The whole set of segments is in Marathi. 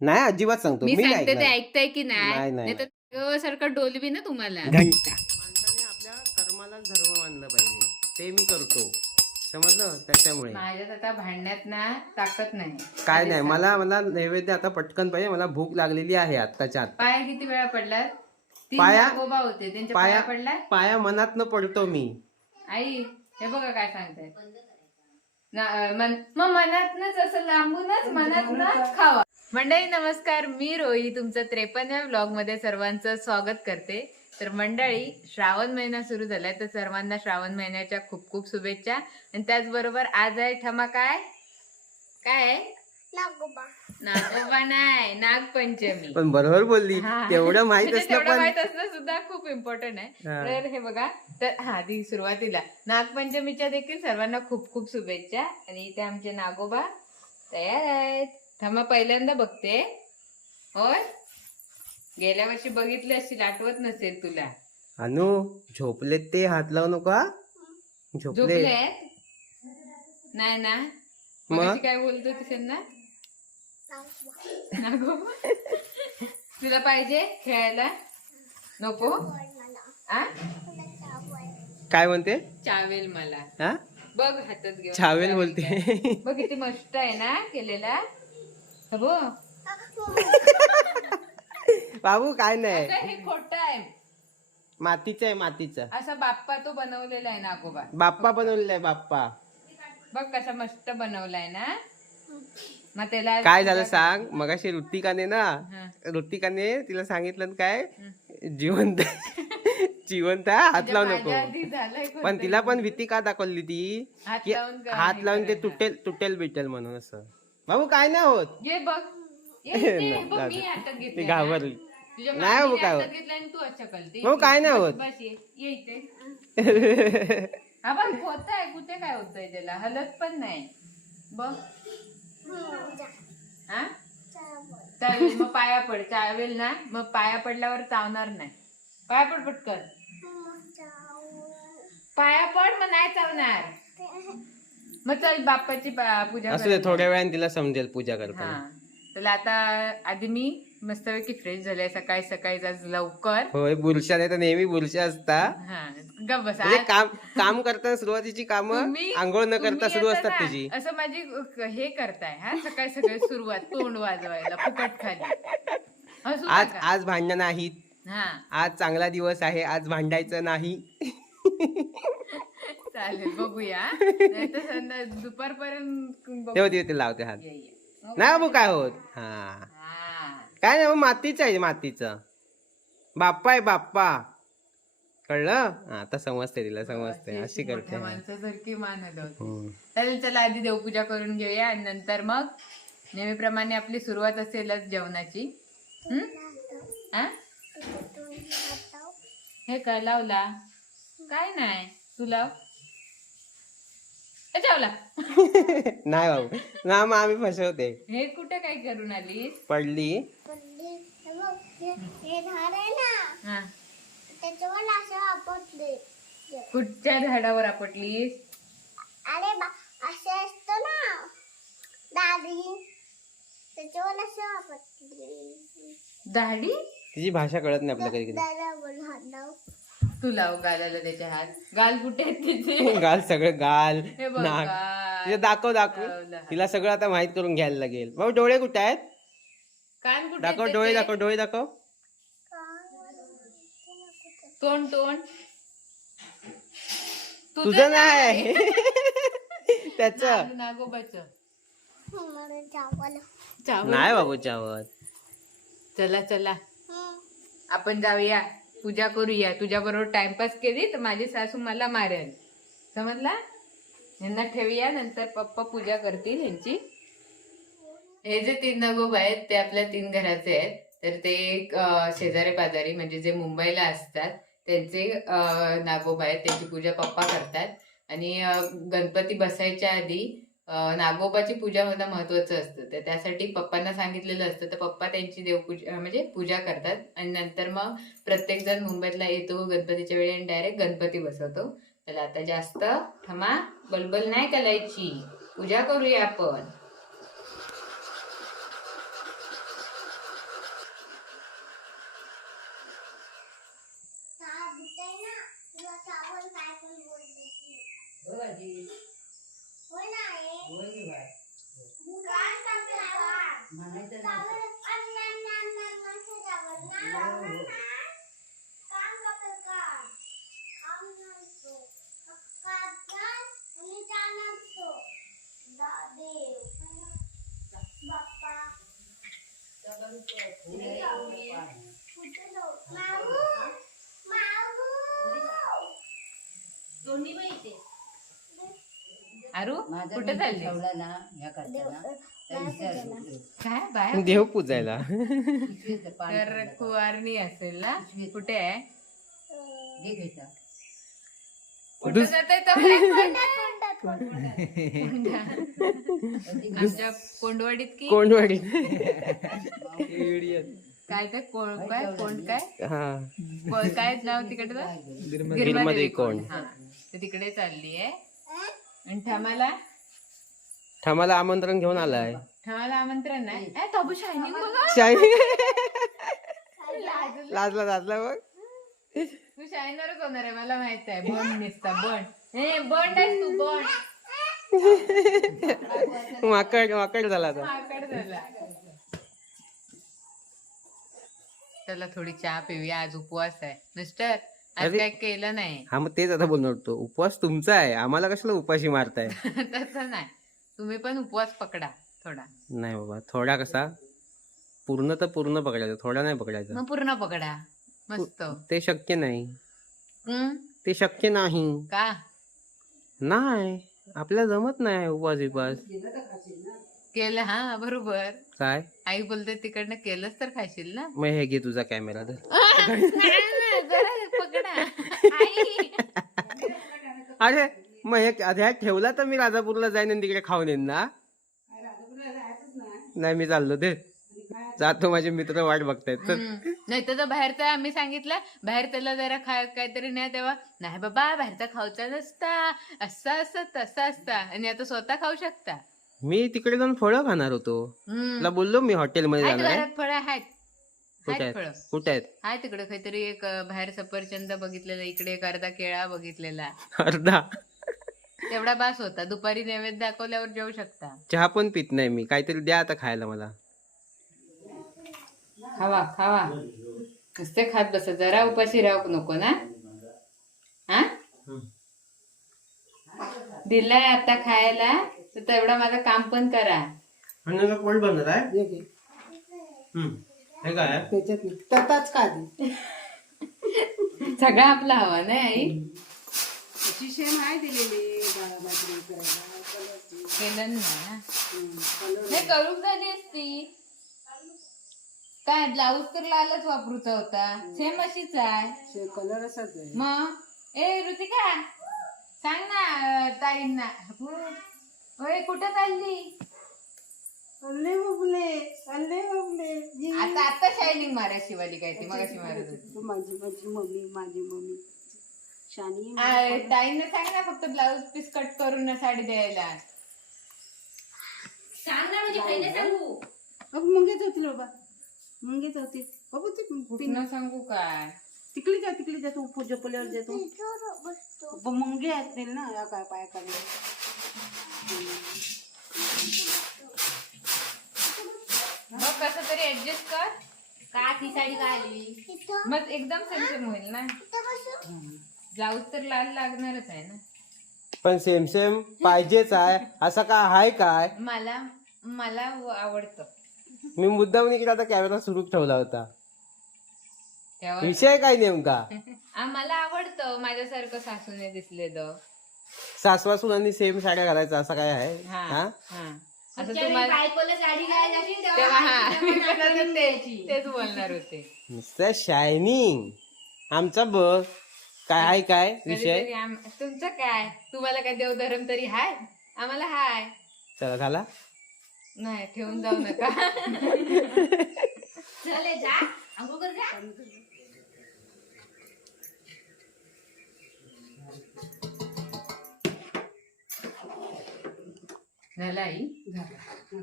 नाही अजिबात सांगतो मी मी सांगते ते ऐकणार. ऐकताय की नाही, नाही नाही, नाही तर सारखं डोलवी ना तुम्हाला. घंटा माणसाने आपल्या कर्माला धर्म मानलं पाहिजे, ते मी करतो, समजलं. त्याच्यामुळे माझ्यात आता भांडण्यात ना ताकद नाही. काय आधीच नाही, सांगते. मला मला नैवेद्य आता पटकन पाहिजे, मला भूक लागलेली आहे आत्ताच्या आत. पाय किती वेळा पडलात? 3 पाया- नागोबा होते त्यांच्या पाया पाया पडला. पाया मनात न पडतो मी. आई हे बघा काय सांगताय. मग मनातनच असं लांबूनच मनातनच खावा. मंडळी नमस्कार, मी रोही तुमचं 53व्या व्लॉग मध्ये सर्वांचं स्वागत करते. तर मंडळी श्रावण महिना सुरू झालाय, तर सर्वांना श्रावण महिन्याच्या खूप खूप शुभेच्छा. आणि त्याचबरोबर आज आहे ठमा काय काय नागोबा नाही नागपंचमी. पण बरोबर बोलली, तेवढं माहित म्हणजे असलं तेवढं पण माहित असणं सुद्धा खूप इम्पॉर्टंट आहे. तर हे बघा, तर ती सुरुवातीला नागपंचमीच्या देखील सर्वांना खूप खूप शुभेच्छा. आणि इथे आमचे नागोबा तयार आहेत. थांबा पहिल्यांदा बघते. होय, गेल्या वर्षी बघितले असतील, आठवत नसेल तुला. अनु झोपलेत ते, हात लावू नका. झोपले नाही ना. मग? मग काय बोलतो त्यांना नागोबा. तुला पाहिजे खेळायला? नको आ काय म्हणते? चावेल मला. हा बघ हातात घेऊन छावेल बोलते. बघ किती मस्त आहे ना केलेला. हो बाबू काय नाही, हे खोटं आहे. मातीचं आहे, मातीचं. असा बाप्पा तो बनवलेला आहे नागोबा. बाप्पा बनवलेला आहे, बाप्पा. बघ कसा मस्त बनवलाय ना. मग त्याला काय झालं सांग, मगाशी ऋतिकाने ना, हा. ऋतिकाने तिला सांगितलं काय, जिवंत जिवंत आहे, हात लावू नको. माझ्या आधी झालंय पण कोणतरी. तिला पण भीती का दाखवली ती, हात की लावून का हात हे लावून ते करायचं? तुटेल तुटेल बिटेल म्हणून. असं बाबू काय नाही होत. ये बघ ये इथे. नाही, बघ, जाऊ मी दे. हातात ती घेतली घाबरली. तुझ्या नाही मामीने बाबू, काय हातात होत. घेतला आणि तू अच्छा कळते. हो, काय नाही होत. बस ये इथे. हा बघ होत आहे, कुठे काय होतंय त्याला, हलत पण नाही बघ. हा चालेल, मग पाया पड. चावेल ना, मग पाया पडल्यावर चावणार नाही. पाया पड पटकन. पाया पड, मग नाही चावणार. मग चल बाप्पाची पूजा असू दे, करायला. थोड्या वेळाने तिला समजेल पूजा करताना. हा तर आता आधी मी मस्तपैकी फ्रेश झाले. सकाळी सकाळी आज लवकर. होय, बुरशा नाही तर नेहमी बुरशा असता. हा गप बस. म्हणजे काम करताना सुरुवातीची कामं आंघोळ न करता सुरू असतात तुझी. असं माझी हे करताय. हा सकाळी सकाळी सुरुवात तोंड वाजवायला फुकट खाली. आज भांडणं नाहीत. हा आज चांगला दिवस आहे, आज भांडायचं नाही. चालेल, बघूया. नाहीतर दुपारपर्यंत तेव्हा ते लावते हात. ये. नाही बाबू काय होत. हा हा. काय नाही, मातीचं आहे, मातीचं. बाप्पा आहे, बाप्पा. कळलं. आता समजते, तिला समजते. अशी करते. मोठ्या माणसासारखी मान हलवते. हम्म. चालेल, चला आधी देवपूजा करून घेऊया आणि नंतर मग नेहमीप्रमाणे आपली सुरुवात असेलच जेवणाची. हा हे काय लावला? काय नाही, तू लाव. जेवला. नाही बाबू ना, मग आम्ही फसवते. हे कुठे काय करून आलीस? पडली. हा कुठच्या झाडावर आपटलीस? अरे असे असतो ना दाढी, त्याच्यावर असं वापरते. दाढी? तिची भाषा कळत नाही आपल्या कधी दादा बोल हात लाव. तू लाव गालाला त्याच्या हात. गाल कुठे आहेत तिचे? गाल, सगळं गाल, हे बघ, नाक. गाल. तिला दाखव लावला. तिला सगळं आता माहित करून घ्यायला लागेल. भाऊ डोळे कुठे आहेत? कान कुठे दाखव आहेत डोळे, त्याचे? दाखव डोळे, दाखव. तोंड तोंड तुझं नाही. त्याच नागोबाचं. मला चावलं. चावलं. नाही बाबू चावत. चला चला आपण जाऊया, पूजा करूया. तुझ्या बरोबर टाइमपास केली तर माझी सासू मला मारेल, समजला. यांना ठेवूया, नंतर पप्पा पूजा करतील यांची. हे जे 3 नागोबा आहेत ते आपल्या 3 घराचे आहेत. तर ते एक शेजारी पाजारी म्हणजे जे मुंबईला असतात त्यांचे नागोबा आहेत. त्यांची पूजा पप्पा करतात. आणि गणपती बसायच्या आधी नागोबाची पूजा होणं महत्वाचं असतं. तर त्यासाठी पप्पांना सांगितलेलं असतं, तर पप्पा त्यांची देवपूजा म्हणजे पूजा करतात. आणि नंतर मग प्रत्येक जण मुंबईतला येतो गणपतीच्या वेळी आणि डायरेक्ट गणपती बसवतो. तर आता जास्त ठमा बलबल नाही करायची, पूजा करूया आपण. आरू कुठे चालली काय बाहेर देव पूजायला. तर कुवारणी असेल ना. कुठे आहे कुठे जाते आमच्या कोंडवाडीत की कोंडवाडी. काय काय कोण काय कोण काय हा कोण काय नाव तिकडचं गिरमध्ये कोण. हा तर तिकडे चालली आहे. आणि ठामाला आमंत्रण घेऊन आलाय. ठमाला आमंत्रण नाही. तबू शायनिंग बघा. शायनिंग लाजला बघ. तू शायनरच होणार आहे मला माहित आहे. बंड निसता बंड आहेस तू बंड. वाकड झाला तो. माकड झाला. त्याला थोडी चहा पिऊया. आज उपवास आहे मिस्टर. आज अरे. काय केलं नाही. हा मग तेच आता बोलणार होतो. उपवास तुमचा आहे, आम्हाला कशाला उपाशी मारताय. तसं नाही. तुम्ही पण उपवास पकडा थोडा. नाही बाबा, थोडा कसा पूर्ण तर पूर्ण पकडायचा, थोडा नाही पकडायचा. मग पूर्ण पकडा मस्त. ते शक्य नाही. हम्म? ते शक्य नाही. का नाही आपल्याला जमत नाही उपवास केलं. हा बरोबर. काय आई बोलते तिकडनं केलंच तर खाशील ना. मग हे घे तुझा कॅमेरा तर. जरा पकडा आई. अरे मग हे ह्यात ठेवला तर मी राजापूरला जाईन आणि तिकडे खाऊन येईन ना. नाही मी चाललो ते जातो, माझे मित्र वाट बघतायत. तर नाही तर बाहेरचं आम्ही सांगितलं बाहेर त्याला जरा काहीतरी नाही तेव्हा नाही बाबा बाहेरचा खाऊचा नसता असं असं तसं असता. आणि आता स्वतः खाऊ शकता. मी तिकडे जाऊन फळं खाणार होतो. तुला बोललो मी हॉटेलमध्ये जाणार आहे. घरात फळं आहेत. कुठे आहेत फळं आहेत कुठे आहेत. आहे तिकडे काहीतरी एक बाहेर सफरचंद बघितलेला. इकडे एक अर्धा केळा बघितलेला. अर्धा तेवढा बास होता. दुपारी नैवेद्य दाखवल्यावर जेवू शकता. चहा पण पित नाही मी. काहीतरी द्या आता खायला मला. खावा खावा नुसते खात बस. जरा उपाशी राहू नको ना. हा दिलाय आता खायला तर तेवढा माझं काम पण करा. पोट बनणार आहे. हे काय तताच खाली सगळा आपला हवा नाही आई. अशी शेम आहे दिलेली बाजरी करायला. केलं ना हे करून झाली असती. काय ब्लाऊज तर लालच वापरूचा होता. सेम अशीच आहे. कलर असाच आहे. मग ए ऋतिका सांग ना ताईंना. होय कुठं चालली. अल्ले बबले आता आता शायनिंग मारा शिवाली काय ती मगाशी मारत होती. माझी मम्मी शानी. ताईंना सांग ना फक्त ब्लाऊज पीस कट करून ना साडी द्यायला सांग ना. म्हणजे पहिले सांगू. मुंगेच होतील बाबा. मुंगेच होती बाबू. ते पुन्हा सांगू काय. तिकडे जा तू जपल्यावर जातो. मुंगे असतील ना या काय पाय खाली. मग कसं तरी ऍडजस्ट कर. का ती साडी घाली मग एकदम सेम होईल ना. ब्लाऊज तर लाल लागणारच आहे ना. पण सेम पाहिजेच आहे असं काय आहे काय. मला आवडतं. मी मुद्दाम इकडे आता कॅमेरा सुरू ठेवला होता. तेव्हा विषय काय नेमका. मला आवडतं माझ्यासारखं सासूने दिसलेलं. सासवा सुनांनी सेम साड्या घालायचा असं काय आहे. हा हा हा असं तुम्हाला तेव्हा हा तेच बोलणार होते. नुसतं शायनिंग आमचा बघ काय आहे काय विषय. कधीतरी तुमचं काय. तुम्हाला काय देवधर्म तरी हाय. आम्हाला हाय. चला झाला. नाही ठेवून जाऊ नका. झालं आई.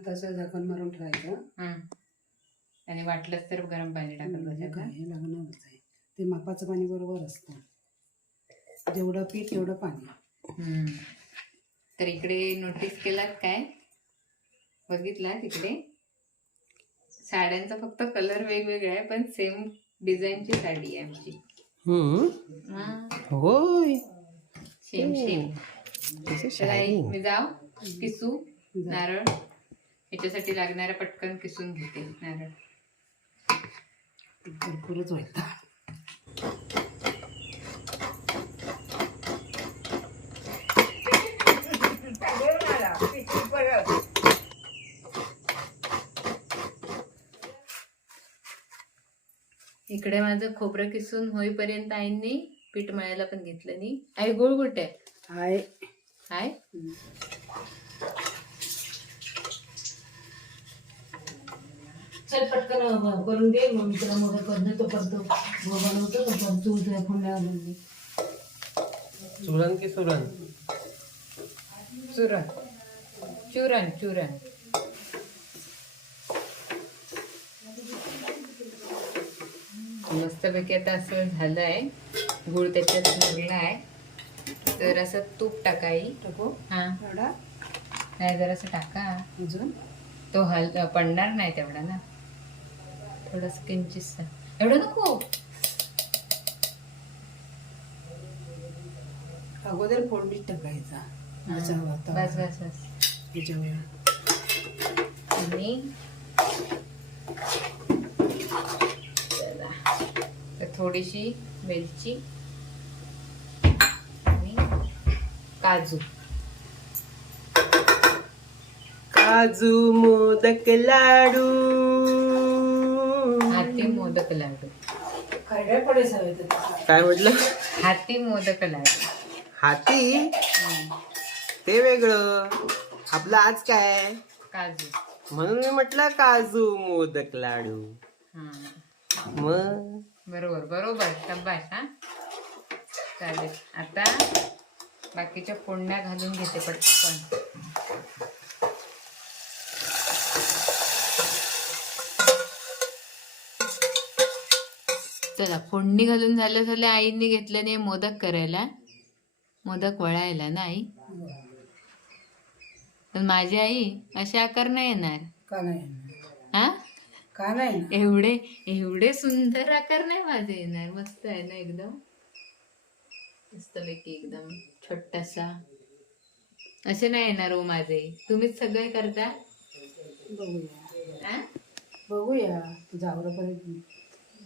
तसं झाकण मारून ठेवायचं. आणि वाटलंच तर गरम पाणी टाकत बसायचं. हे लागणारच आहे. ते मापाचं पाणी बरोबर असतं. जेवढं पीठ तेवढं पाणी. तर इकडे नोटीस केलात काय बघितला तिकडे साड्यांचा फक्त कलर वेगवेगळा आहे पण सेम डिझाईनची साडी आहे आमची. होय सेम मी जाऊ किसू नारळ याच्यासाठी लागणारा पटकन किसून घेते नारळ. भरपूरच होईल. इकडे माझं खोबरं किसून होईपर्यंत आईंनी पीठ मळायला पण घेतलं नाही. आई गुळ कुठे आहे आहे? चल पटकन करून दे, मग मी तुला मोदक करतो तो करतो बनवतो तो तू तुझ्या फोनला आणून चुरण की सुरण? चुरण चुरण चुरण. मस्तपैकी आता असं झालंय, गुळ त्याच्यात मुरला आहे. तर असं तूप टाकाई टाकू हा एवढा नाही जरासं टाका, अजून तो पडणार नाही तेवढा ना, थोडस किंचित एवढं नको. अगोदर फोडणीत टाकायचा बस बस बस. त्याच्यावर आणि चला तर थोडीशी वेलची आणि काजू. काजू मोदक लाडू. हाती मोदक लाडू. खरड्या पडेस हवे काय म्हटलं? हाती मोदक लाडू. हाती ते वेगळं, आपलं आज काय काजू. म्हणून मी म्हटलं काजू मोदक लाडू. हा मग बरोबर बरोबर शाबास. हा चालेल. आता बाकीच्या फोडण्या घालून घेते पटकन. चला फोडणी घालून झालं आईने घेतलं नाही मोदक करायला, मोदक वळायला ना आई. पण माझी आई असे आकार नाही येणार. का नाही हा का नाही एवढे एवढे सुंदर आकार नाही माझे येणार. मस्त आहे ना एकदम, मस्तपैकी एकदम छोटासा. असे नाही येणार हो माझे. तुम्हीच सगळे करता. बघूया हा? बघूया तुझा आवरापर्यंत.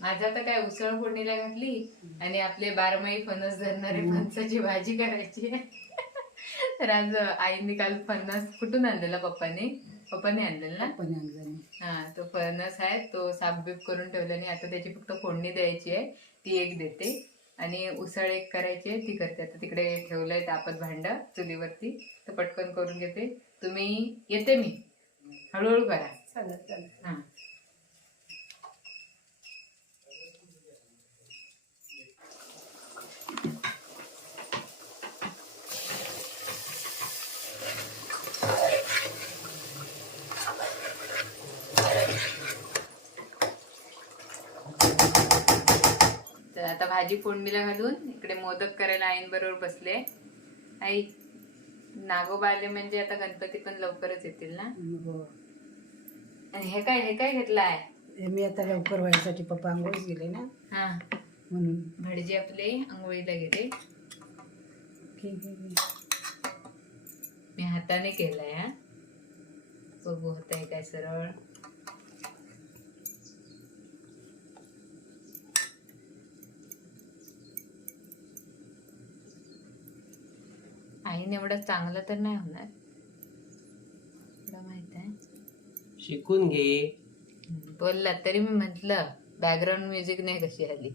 माझा तर काय उसळ फोडणीला घातली आणि आपले बारमाही फणस धरणारे फणसाची भाजी करायची. तर आज आईने काल फणस कुठून आणलेला? पप्पाने आणलेला ना. पण आणलं हा तो फणस आहे, तो साफबीप करून ठेवला आणि आता त्याची फक्त फोडणी द्यायची आहे. ती एक देते आणि उसळ एक करायची आहे, ती करते. आता तिकडे ठेवलंय तापत भांड चुलीवरती, तर पटकन करून घेते. तुम्ही येते मी, हळूहळू करा. चालेल. हा तर आता भाजी फोडणीला घालून इकडे मोदक करायला आईन बरोबर बसले. आई नागोबा आले म्हणजे आता गणपती पण लवकरच येतील ना. आणि हे काय घेतलाय? मी आता लवकर व्हायसाठी पप्पा आंघोळीच गेले ना, हा म्हणून भटजी आपले आंघोळीला गेले. मी हाताने केलाय. हा बघू होत आहे काय सरळ. आईने एवढं चांगलं तर नाही होणार, एवढं माहित आहे. शिकून घे. बोलला तरी मी म्हंटल बॅकग्राऊंड म्युझिक नाही कशी आली.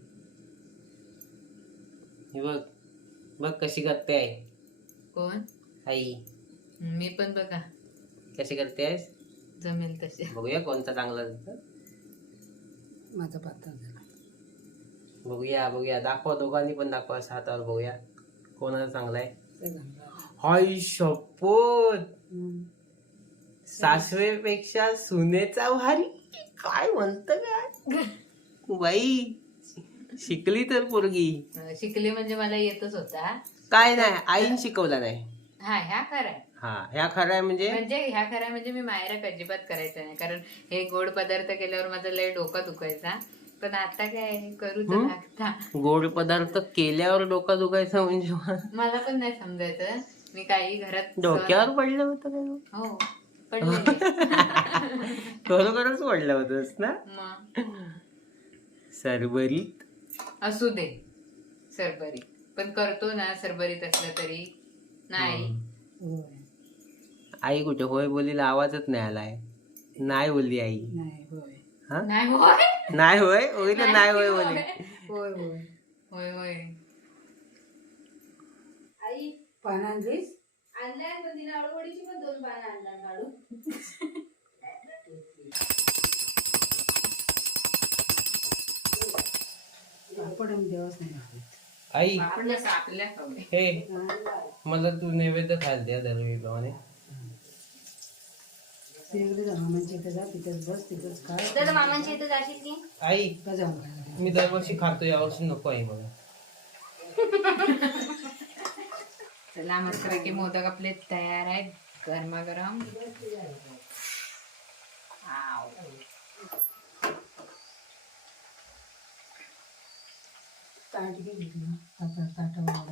हे बघ बघ कशी करते आहे. कोण? आई. मी पण बघा कशी करतेस? जमेल तसे. बघूया कोणता चांगला दिसतो. माझा पातळ झाला. बघूया दाखवा, दोघांनी पण दाखवा. असा हातावर बघूया कोणाचा चांगला आहे. चला. हाय शपथ, सासवेपेक्षा सुनेचा भारी. काय म्हणत काय बाई, शिकली तर पोरगी. शिकली म्हणजे मला येतच होता. काय नाही, आईन शिकवला नाही. हा ह्या खरंय. हा ह्या खरं आहे. म्हणजे ह्या खरं म्हणजे मी मायरा अजिबात करायचं नाही, कारण हे गोड पदार्थ केल्यावर माझा लय डोका दुखायचा. पण आता काय करू तर लागता. गोड पदार्थ केल्यावर डोका दुखायचं म्हणजे मला पण नाही समजायचं. मी काही घरात डोक्यावर पडलं होतं काय? हो पडले. खरोखरच पडलं होतंस ना. मग सरभरीत. असू दे सरभरीत, पण करतो ना सरभरीत असलं तरी नाही. होय. आई कुठे होय बोलीला आवाजच नाही आलाय. नाही बोलली आई. नाही होय. हा नाही होय नाही होय होय तर नाही होय बोली. होय होय. होय होय. आई पान आणलीस? आणल्या पण तिने आळूवडीची पण 2 पानं आणला काढून. पापड आम्ही देवाच नाही घालत. आई आपल्या कापल्या हवे. हे मला तू नैवेद्य खायला द्या दरवेळी. तिकडे जा मामांच्या इथे जा, तिथेच बस, तिथेच खा. तर मामांच्या इथे जाशील की आई का जाऊन खायला? मी दरवर्षी खातो, यावर्षी नको आई मला. चला मस्त की मोदक आपले तयार आहेत गरमागरम. आव. ताट घे घेतलं ताटावर.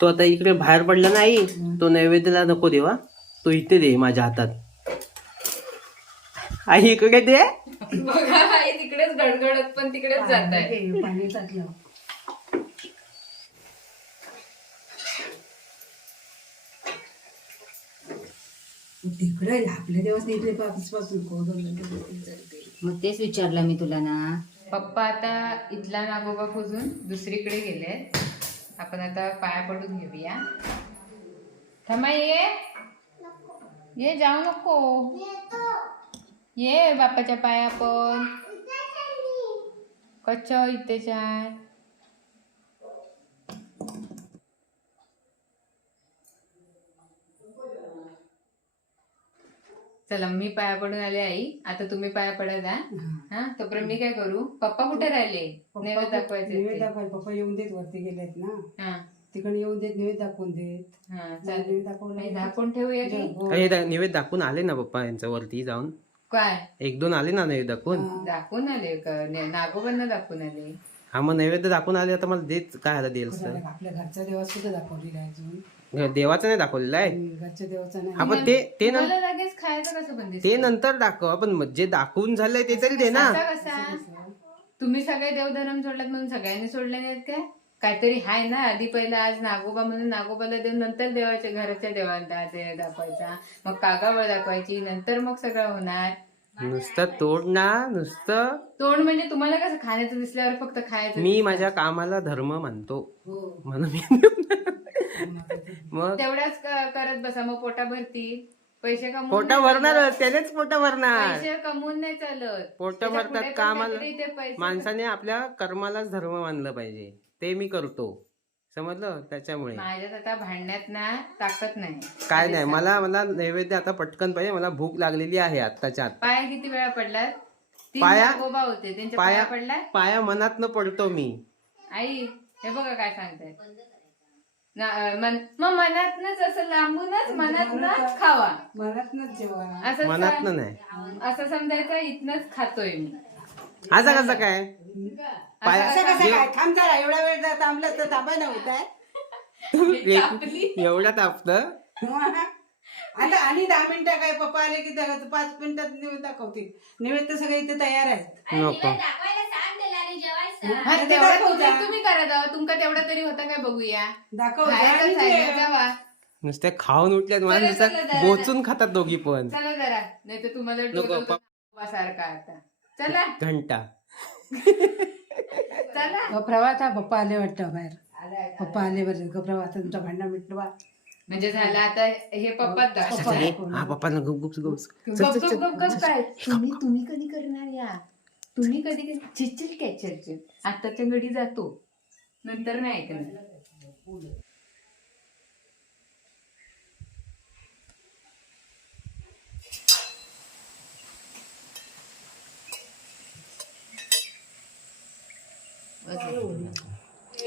तो आता इकडे बाहेर पडला नाही, तो नैवेद्याला नको देवा, तो इथे दे माझ्या हातात. आई इकडे दे. बघा आई तिकडेच गडगडत पण तिकडेच जात आहे. हे पाणी टाकलं. तिकडे आपल्या दिवस इकडे पासून मग तेच विचारलं मी तुला ना. पप्पा आता इथला नागोबा पुजून दुसरीकडे गेले. आपण आता पाया पडून घेऊया. थांबा ये जाऊ नको. ये बाप्पाच्या पाया पण. कच्छ इथेच आहे. चला मी पाया पडून आले आई. आता तुम्ही पाया पडा जा. हा तोपर्यंत मी काय करू. पप्पा कुठे राहिले नैवेद्य दाखवायचे नैवेद्य ते. दाखवायला पप्पा येऊन देत, वरती गेलेत ना, हा तिकडे येऊन देत, नैवेद्य दाखवून देत. हा नैवेद्य चालेल. दाखवलं मी झाकून ठेवूया की हो. नैवेद्य दाखवून आले ना पप्पा यांच्या वरती जाऊन. काय 1-2 आले ना नैवेद्य दाखवून. दाखवून आले का नागोबांना दाखवून आले. हा मग नैवेद्य दाखवून आले, आता मला देत काय आला देईल सर. आपल्या घरच्या देवा सुद्धा दाखवलेला आहे अजून. देवाचं नाही दाखवलेलं आहे. घरच्या देवाचा नाही. आपण ते तुम्हाला लगेच खायचं कसं पण दिसतं? ते नंतर दाखव. आपण जे दाखवून झालंय ते तरी दे ना. असा कसा तुम्ही सगळे देवधर्म सोडलात म्हणून सगळ्यांनी सोडले नाहीत काय? काहीतरी हाय ना. आधी पहिला आज नागोबा म्हणून नागोबाला देऊन नंतर देवाच्या घराच्या देवांना ते दाखवायचा, मग कागावळ दाखवायची, नंतर मग सगळं होणार. नुसतं तोड ना, नुसतं. तोंड म्हणजे तुम्हाला कसं खाण्याचं दिसल्यावर फक्त खायचं मी माझ्या कामाला धर्म मानतो हो. म्हणून मी मग तेवढ्याच करत बसा. मग पोटा भरती. पैसे कमवून पोटा नाही भरणार, चालत. त्यानेच पोटा भरणार. पैसे कमवून नाही चालत. पोट त्याच्या भरतात पुढे पण कामाला. काहीतरी ते पैसे- माणसाने आपल्या कर्मालाच धर्म मानलं पाहिजे. ते मी करतो, समजलं. त्याच्यामुळे माझ्यात आता भांडण्यात ना ताकद नाही. काय नाही. मला नैवेद्य आता पटकन पाहिजे. मला भूक लागलेली आहे आत्ताच्या आत. पाया किती वेळा पडलात? 3 पाया- नागोबा होते त्यांच्या पाया पाया पडला. पाया मनातनं पडतो मी. आई हे बघा काय सांगताय. मग मनातनच असं लांबूनच मनातनच खावा मनातनच जेव्हा असं मनातनं नाही. असं समजायचं इथनच खातोय मी. असं कसं काय पाया असं कसं काय? थांब जरा, एवढा वेळ जर थांबलं तर थांबाय ना होत आहे. एवढ्या तापतं. आता आणि 10 मिनिटं काय, पप्पा आले की 5 मिनिटात निवेद दाखवतील. निवेद तर सगळे इथे तयार आहेत. नको. हा, तेवढं तुम्ही करा जावा. तुमका तेवढा तरी होता काय बघूया. दाखव खायचंच आहे ना, जावा. नुसत्या खाऊन उठल्यात मला चला, नुसतं चला, बोचून खातात दोघी पण. चला जरा, नाही तर तुम्हाला नको, डोकं सारखा आता. चला घंटा. चला. प्रवास पप्पा आले वाटतं बाहेर. पप्पा आले बरं. प्रवास तुमचा भांडण मिटवा. म्हणजे झालं आता हे पप्पा हा पप्पाला गुप गुप गुप. काय तुम्ही कधी करणार या. तुम्ही कधी चिडचिड काय चिडचिड. आताच्या घडी जातो, नंतर नाही ऐकणार.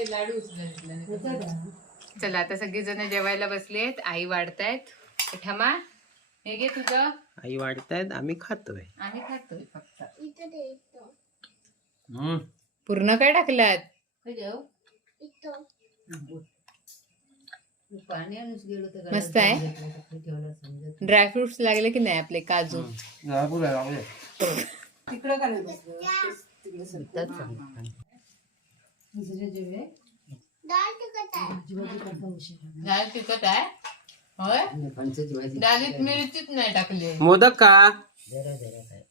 लाडू उचला. चला आता सगळी जण जेवायला बसलेत. आई वाढतायत. ठमा हे घे तुझं. आई वाढतायत, आम्ही खातोय. आम्ही खातोय फक्त. इथे दे इथं. पूर्ण काय टाकलात? इथं पाणी आणूच गेलो तर मस्त आहे. ठेवलं समजत ड्रायफ्रुट्स लागले की नाही आपले काजू. तिकडं का नाही बसलं? तिकडे नाही. दुसरे जेवे डाळ तिखट आहे. भाजी करता उशिरा. डाळ तिखट आहे होय. फणसाची भाजी डाळीत मिरचीच नाही टाकली. मोदक का? जरा जरा काय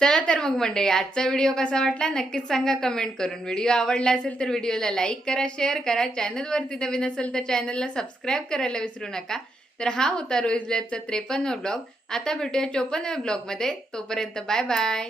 चला तर मग मंडळी, आजचा व्हिडिओ कसा वाटला नक्कीच सांगा कमेंट करून. व्हिडिओ आवडला असेल तर व्हिडिओला लाईक करा, शेअर करा. चॅनलवरती नवीन असेल तर चॅनलला सबस्क्राईब करायला विसरू नका. तर हा होता रोहिज लॅबचा 53वा ब्लॉग. आता भेटूया 54व्या ब्लॉग मध्ये. तोपर्यंत बाय बाय.